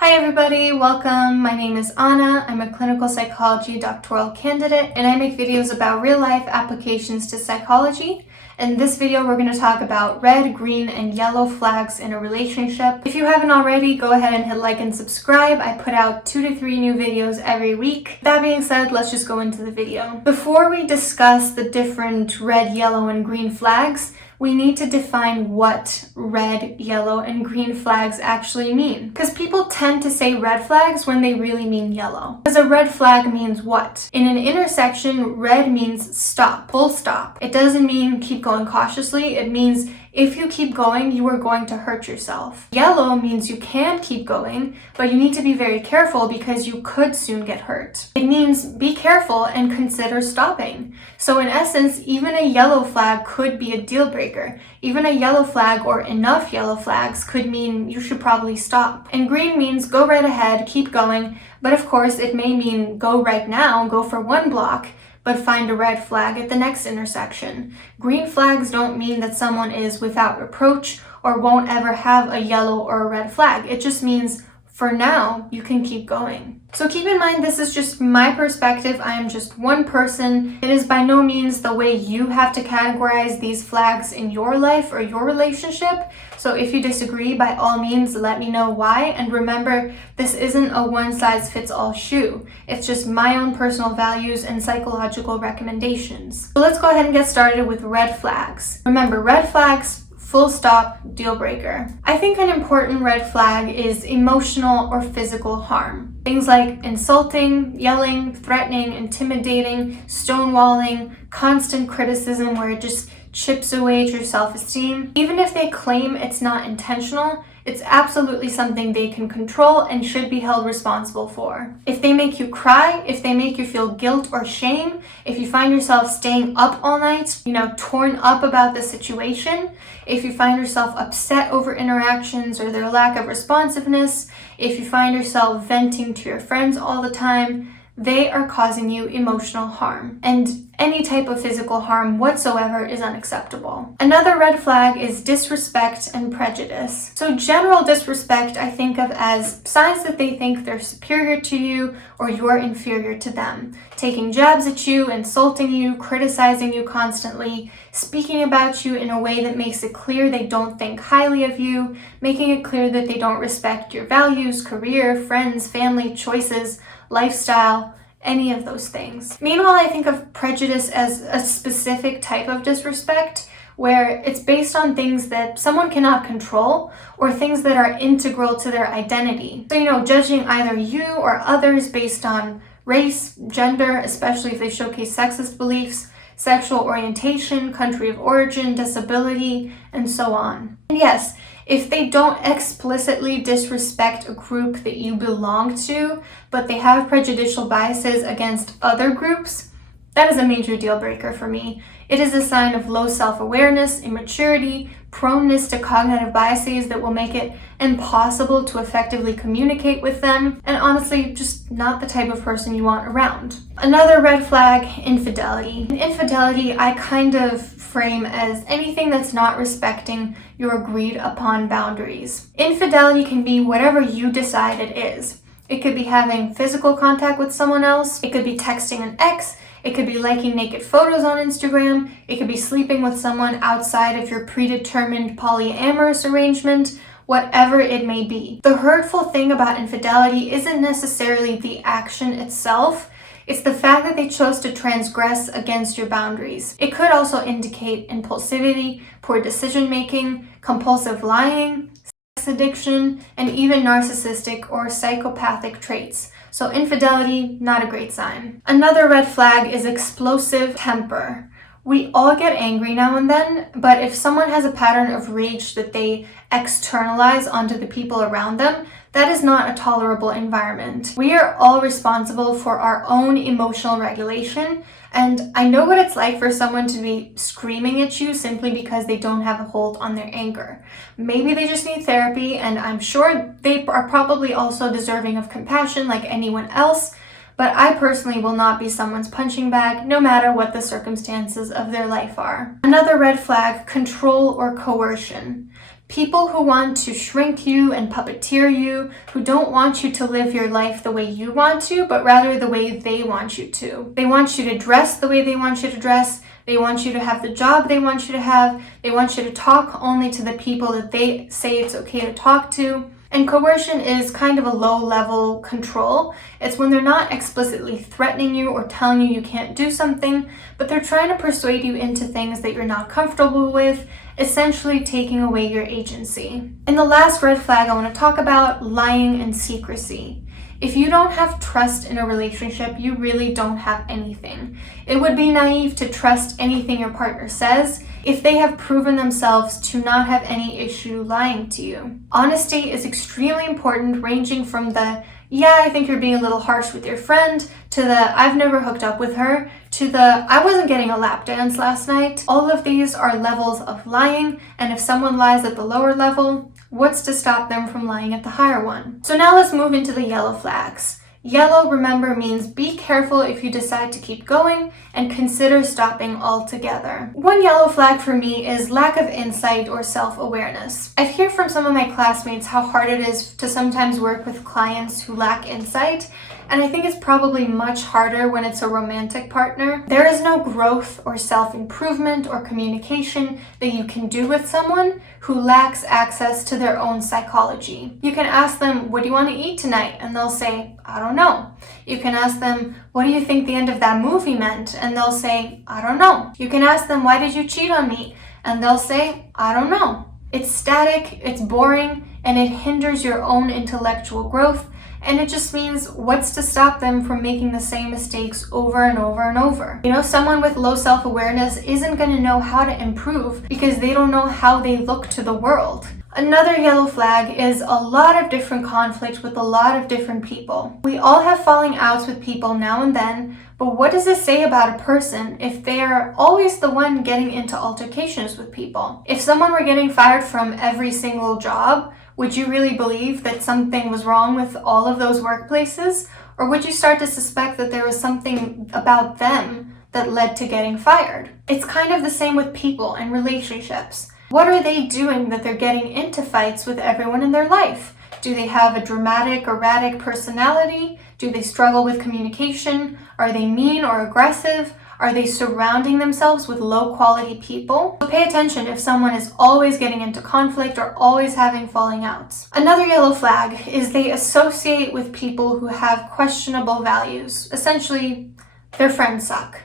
Hi everybody, welcome. My name is Anna. I'm a clinical psychology doctoral candidate and I make videos about real life applications to psychology. In this video, we're going to talk about red, green, and yellow flags in a relationship. If you haven't already, go ahead and hit like and subscribe. I put out 2 to 3 new videos every week. That being said, let's just go into the video. Before we discuss the different red, yellow, and green flags, we need to define what red, yellow, and green flags actually mean. Because people tend to say red flags when they really mean yellow. Because a red flag means what? In an intersection, red means stop, full stop. It doesn't mean keep going cautiously. It means if you keep going, you are going to hurt yourself. Yellow means you can keep going, but you need to be very careful because you could soon get hurt. It means be careful and consider stopping. So in essence, even a yellow flag could be a deal breaker. Even a yellow flag or enough yellow flags could mean you should probably stop. And green means go right ahead, keep going. But of course, it may mean go right now, go for 1 block, but find a red flag at the next intersection. Green flags don't mean that someone is without reproach or won't ever have a yellow or a red flag. It just means for now, you can keep going. So keep in mind, this is just my perspective. I am just one person. It is by no means the way you have to categorize these flags in your life or your relationship. So if you disagree, by all means, let me know why. And remember, this isn't a one-size-fits-all shoe. It's just my own personal values and psychological recommendations. So let's go ahead and get started with red flags. Remember, red flags, full stop, deal breaker. I think an important red flag is emotional or physical harm. Things like insulting, yelling, threatening, intimidating, stonewalling, constant criticism where it just chips away at your self-esteem. Even if they claim it's not intentional, it's absolutely something they can control and should be held responsible for. If they make you cry, if they make you feel guilt or shame, if you find yourself staying up all night, torn up about the situation, if you find yourself upset over interactions or their lack of responsiveness, if you find yourself venting to your friends all the time, they are causing you emotional harm. And any type of physical harm whatsoever is unacceptable. Another red flag is disrespect and prejudice. So general disrespect I think of as signs that they think they're superior to you or you're inferior to them. Taking jabs at you, insulting you, criticizing you constantly, speaking about you in a way that makes it clear they don't think highly of you, making it clear that they don't respect your values, career, friends, family, choices, lifestyle, any of those things. Meanwhile, I think of prejudice as a specific type of disrespect where it's based on things that someone cannot control or things that are integral to their identity. So, judging either you or others based on race, gender, especially if they showcase sexist beliefs, sexual orientation, country of origin, disability, and so on. And yes, if they don't explicitly disrespect a group that you belong to, but they have prejudicial biases against other groups, that is a major deal breaker for me. It is a sign of low self-awareness, immaturity, proneness to cognitive biases that will make it impossible to effectively communicate with them, and honestly, just not the type of person you want around. Another red flag, infidelity. Infidelity, I kind of frame as anything that's not respecting your agreed upon boundaries. Infidelity can be whatever you decide it is. It could be having physical contact with someone else. It could be texting an ex. It could be liking naked photos on Instagram. It could be sleeping with someone outside of your predetermined polyamorous arrangement, whatever it may be. The hurtful thing about infidelity isn't necessarily the action itself. It's the fact that they chose to transgress against your boundaries. It could also indicate impulsivity, poor decision-making, compulsive lying, sex addiction, and even narcissistic or psychopathic traits. So infidelity, not a great sign. Another red flag is explosive temper. We all get angry now and then, but if someone has a pattern of rage that they externalize onto the people around them, that is not a tolerable environment. We are all responsible for our own emotional regulation, and I know what it's like for someone to be screaming at you simply because they don't have a hold on their anger. Maybe they just need therapy, and I'm sure they are probably also deserving of compassion like anyone else, but I personally will not be someone's punching bag no matter what the circumstances of their life are. Another red flag, control or coercion. People who want to shrink you and puppeteer you, who don't want you to live your life the way you want to, but rather the way they want you to. They want you to dress the way they want you to dress. They want you to have the job they want you to have. They want you to talk only to the people that they say it's okay to talk to. And coercion is kind of a low-level control. It's when they're not explicitly threatening you or telling you can't do something, but they're trying to persuade you into things that you're not comfortable with, essentially taking away your agency. And the last red flag I want to talk about, lying and secrecy. If you don't have trust in a relationship, you really don't have anything. It would be naive to trust anything your partner says if they have proven themselves to not have any issue lying to you. Honesty is extremely important, ranging from the, yeah, I think you're being a little harsh with your friend, to the, I've never hooked up with her, to the, I wasn't getting a lap dance last night. All of these are levels of lying, and if someone lies at the lower level, what's to stop them from lying at the higher one? So now let's move into the yellow flags. Yellow, remember, means be careful if you decide to keep going and consider stopping altogether. One yellow flag for me is lack of insight or self-awareness. I hear from some of my classmates how hard it is to sometimes work with clients who lack insight, and I think it's probably much harder when it's a romantic partner. There is no growth or self-improvement or communication that you can do with someone who lacks access to their own psychology. You can ask them, what do you want to eat tonight? And they'll say, I don't know. You can ask them, what do you think the end of that movie meant? And they'll say, I don't know. You can ask them, why did you cheat on me? And they'll say, I don't know. It's static, it's boring, and it hinders your own intellectual growth. And it just means what's to stop them from making the same mistakes over and over and over. You know, someone with low self-awareness isn't going to know how to improve because they don't know how they look to the world. Another yellow flag is a lot of different conflict with a lot of different people. We all have falling outs with people now and then, but what does it say about a person if they are always the one getting into altercations with people? If someone were getting fired from every single job, would you really believe that something was wrong with all of those workplaces? Or would you start to suspect that there was something about them that led to getting fired? It's kind of the same with people and relationships. What are they doing that they're getting into fights with everyone in their life? Do they have a dramatic, erratic personality? Do they struggle with communication? Are they mean or aggressive? Are they surrounding themselves with low-quality people? So pay attention if someone is always getting into conflict or always having falling outs. Another yellow flag is they associate with people who have questionable values. Essentially, their friends suck.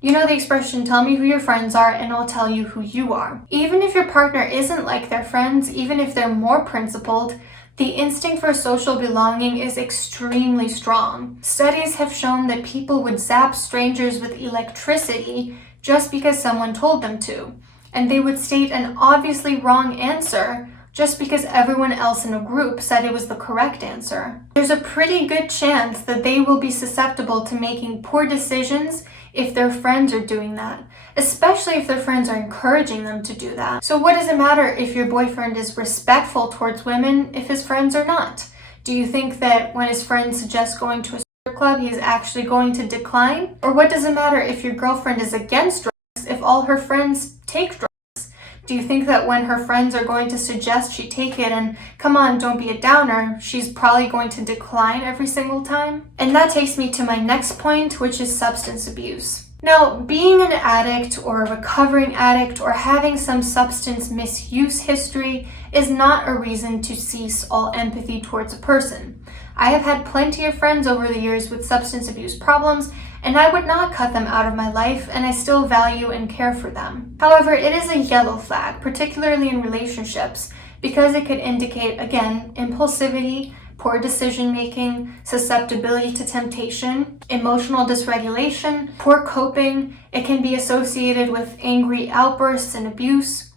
You know the expression, tell me who your friends are and I'll tell you who you are. Even if your partner isn't like their friends, even if they're more principled, the instinct for social belonging is extremely strong. Studies have shown that people would zap strangers with electricity just because someone told them to. And they would state an obviously wrong answer just because everyone else in a group said it was the correct answer. There's a pretty good chance that they will be susceptible to making poor decisions if their friends are doing that, especially if their friends are encouraging them to do that. So what does it matter if your boyfriend is respectful towards women if his friends are not? Do you think that when his friends suggest going to a strip club, he is actually going to decline? Or what does it matter if your girlfriend is against drugs if all her friends take drugs? Do you think that when her friends are going to suggest she take it and, come on, don't be a downer, she's probably going to decline every single time? And that takes me to my next point, which is substance abuse. Now, being an addict or a recovering addict or having some substance misuse history is not a reason to cease all empathy towards a person. I have had plenty of friends over the years with substance abuse problems, and I would not cut them out of my life, and I still value and care for them. However, it is a yellow flag, particularly in relationships, because it could indicate, again, impulsivity, poor decision-making, susceptibility to temptation, emotional dysregulation, poor coping. It can be associated with angry outbursts and abuse.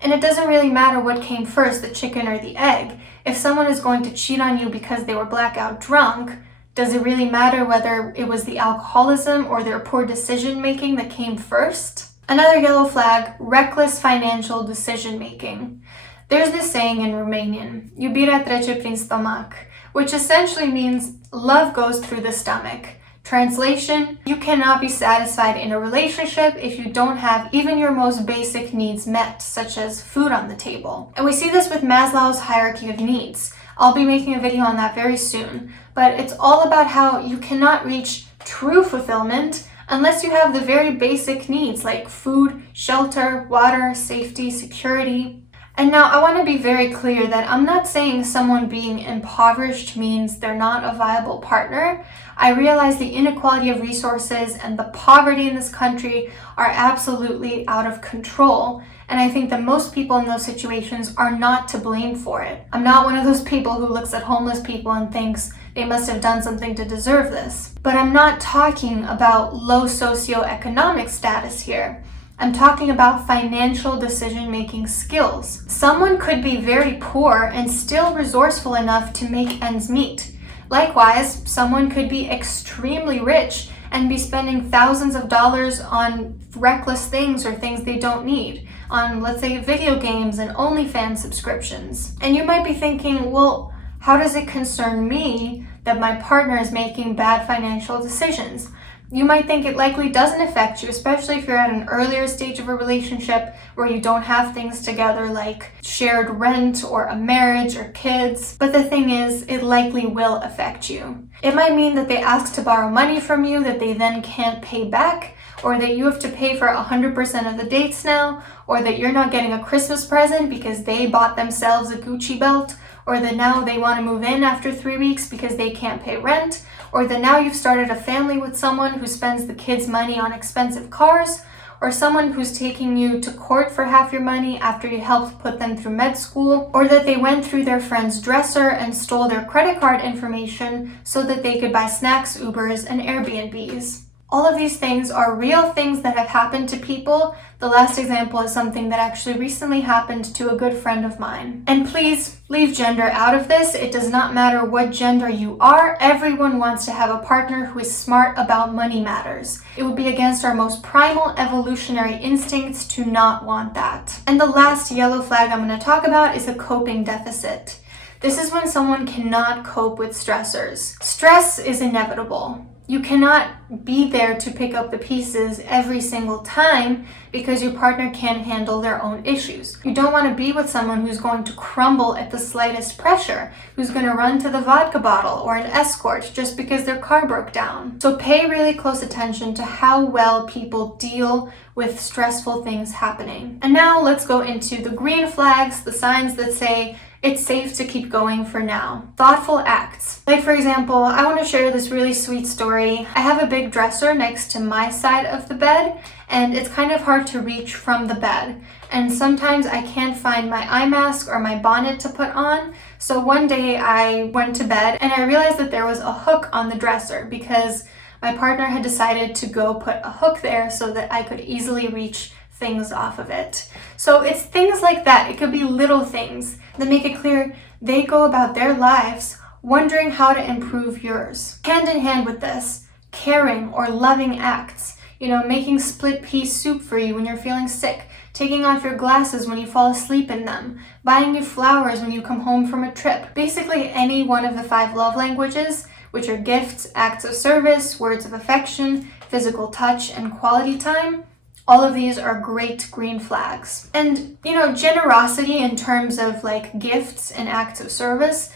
And it doesn't really matter what came first, the chicken or the egg. If someone is going to cheat on you because they were blackout drunk, does it really matter whether it was the alcoholism or their poor decision-making that came first? Another yellow flag, reckless financial decision-making. There's this saying in Romanian, iubirea trece prin stomac, which essentially means love goes through the stomach. Translation, you cannot be satisfied in a relationship if you don't have even your most basic needs met, such as food on the table. And we see this with Maslow's hierarchy of needs. I'll be making a video on that very soon, but it's all about how you cannot reach true fulfillment unless you have the very basic needs like food, shelter, water, safety, security. And now I want to be very clear that I'm not saying someone being impoverished means they're not a viable partner. I realize the inequality of resources and the poverty in this country are absolutely out of control. And I think that most people in those situations are not to blame for it. I'm not one of those people who looks at homeless people and thinks they must have done something to deserve this. But I'm not talking about low socioeconomic status here. I'm talking about financial decision-making skills. Someone could be very poor and still resourceful enough to make ends meet. Likewise, someone could be extremely rich and be spending thousands of dollars on reckless things or things they don't need, on, let's say, video games and OnlyFans subscriptions. And you might be thinking, well, how does it concern me that my partner is making bad financial decisions? You might think it likely doesn't affect you, especially if you're at an earlier stage of a relationship where you don't have things together like shared rent or a marriage or kids. But the thing is, it likely will affect you. It might mean that they ask to borrow money from you that they then can't pay back, or that you have to pay for 100% of the dates now, or that you're not getting a Christmas present because they bought themselves a Gucci belt, or that now they want to move in after 3 weeks because they can't pay rent, or that now you've started a family with someone who spends the kids' money on expensive cars, or someone who's taking you to court for half your money after you helped put them through med school, or that they went through their friend's dresser and stole their credit card information so that they could buy snacks, Ubers, and Airbnbs. All of these things are real things that have happened to people. The last example is something that actually recently happened to a good friend of mine. And please leave gender out of this. It does not matter what gender you are. Everyone wants to have a partner who is smart about money matters. It would be against our most primal evolutionary instincts to not want that. And the last yellow flag I'm going to talk about is a coping deficit. This is when someone cannot cope with stressors. Stress is inevitable. You cannot be there to pick up the pieces every single time because your partner can't handle their own issues. You don't want to be with someone who's going to crumble at the slightest pressure, who's going to run to the vodka bottle or an escort just because their car broke down. So pay really close attention to how well people deal with stressful things happening. And now let's go into the green flags, the signs that say it's safe to keep going for now. Thoughtful acts. Like for example, I want to share this really sweet story. I have a big dresser next to my side of the bed, and it's kind of hard to reach from the bed. And sometimes I can't find my eye mask or my bonnet to put on. So one day I went to bed and I realized that there was a hook on the dresser because my partner had decided to go put a hook there so that I could easily reach things off of it. So it's things like that. It could be little things that make it clear they go about their lives wondering how to improve yours. Hand in hand with this, caring or loving acts. Making split pea soup for you when you're feeling sick, taking off your glasses when you fall asleep in them, buying you flowers when you come home from a trip. Basically any one of the 5 love languages, which are gifts, acts of service, words of affection, physical touch, and quality time. All of these are great green flags. And, generosity in terms of like gifts and acts of service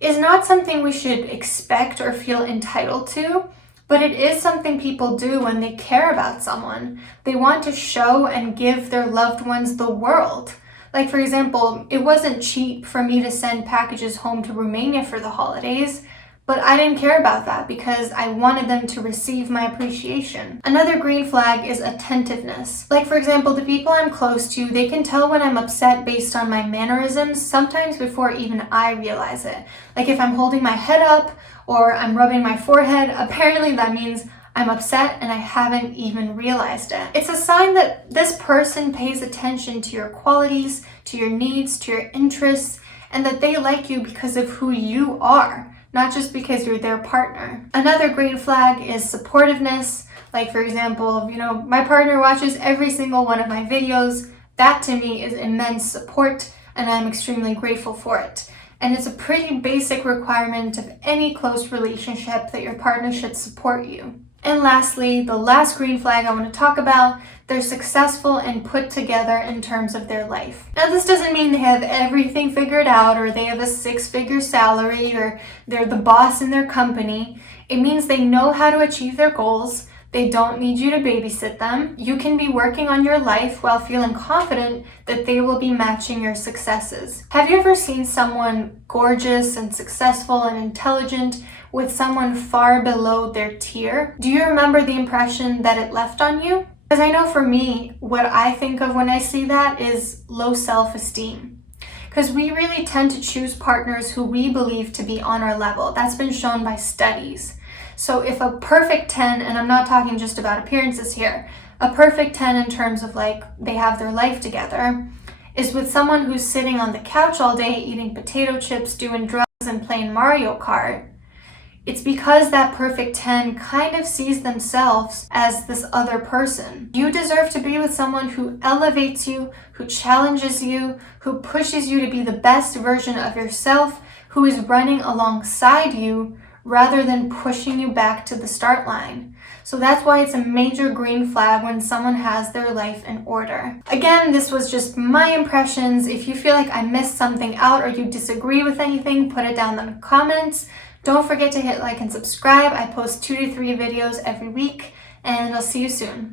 is not something we should expect or feel entitled to, but it is something people do when they care about someone. They want to show and give their loved ones the world. Like for example, it wasn't cheap for me to send packages home to Romania for the holidays, but I didn't care about that because I wanted them to receive my appreciation. Another green flag is attentiveness. Like for example, the people I'm close to, they can tell when I'm upset based on my mannerisms, sometimes before even I realize it. Like if I'm holding my head up or I'm rubbing my forehead, apparently that means I'm upset and I haven't even realized it. It's a sign that this person pays attention to your qualities, to your needs, to your interests, and that they like you because of who you are, not just because you're their partner. Another green flag is supportiveness. Like for example, my partner watches every single one of my videos. That to me is immense support and I'm extremely grateful for it. and it's a pretty basic requirement of any close relationship that your partner should support you. And lastly, the last green flag I want to talk about, they're successful and put together in terms of their life. Now, this doesn't mean they have everything figured out or they have a 6-figure salary or they're the boss in their company. It means they know how to achieve their goals. They don't need you to babysit them. You can be working on your life while feeling confident that they will be matching your successes. Have you ever seen someone gorgeous and successful and intelligent with someone far below their tier? Do you remember the impression that it left on you? Because I know for me, what I think of when I see that is low self-esteem. Because we really tend to choose partners who we believe to be on our level. That's been shown by studies. So if a perfect 10, and I'm not talking just about appearances here, a perfect 10 in terms of like they have their life together, is with someone who's sitting on the couch all day eating potato chips, doing drugs, and playing Mario Kart, it's because that perfect 10 kind of sees themselves as this other person. You deserve to be with someone who elevates you, who challenges you, who pushes you to be the best version of yourself, who is running alongside you rather than pushing you back to the start line. So that's why it's a major green flag when someone has their life in order. Again, this was just my impressions. If you feel like I missed something out or you disagree with anything, put it down in the comments. Don't forget to hit like and subscribe. I post 2 to 3 videos every week, and I'll see you soon.